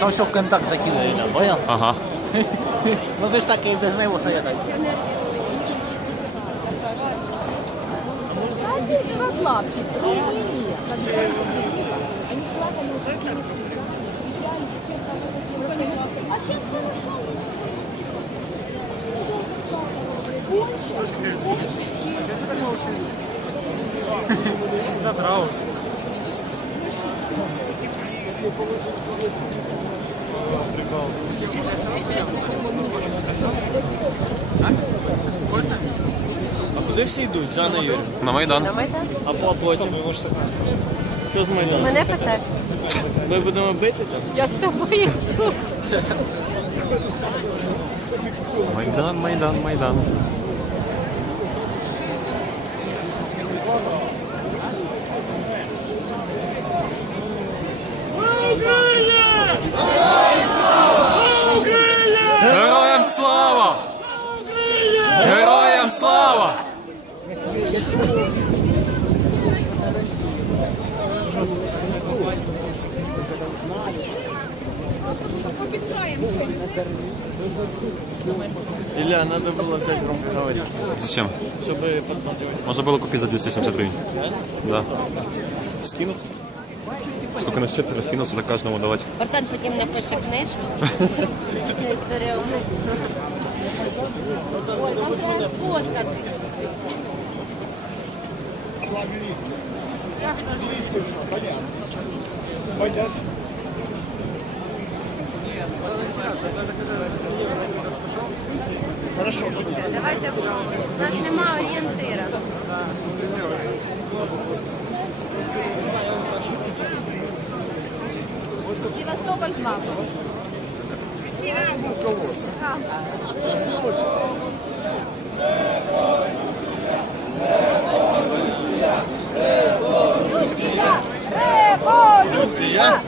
Там все в контакт да, понял? Ага. Ну ты ж так и без моего совета. Розслабся. А сейчас хорошо. Задрал. А куди всі йдуть, Жанна Юрій? На Майдан. А по- потім? Що з Майданом? Мене питаєш? Ми будемо бити там? Я з тобою. Майдан, Майдан, Майдан. Героям слава! Героям слава! Ілля, треба було взяти громко говорити, Зачем? щоб подбадривати. Можно было купить за 270 гривен. Да. Скинуть? Сколько на счет раскинуться, так каждому давать. Бартан потім напише книжку. Історія. Ой, там треба сфоткатись. Давайте, у нас немає орієнтира. Севастополь з вами. Всі разом. Революція! Революція!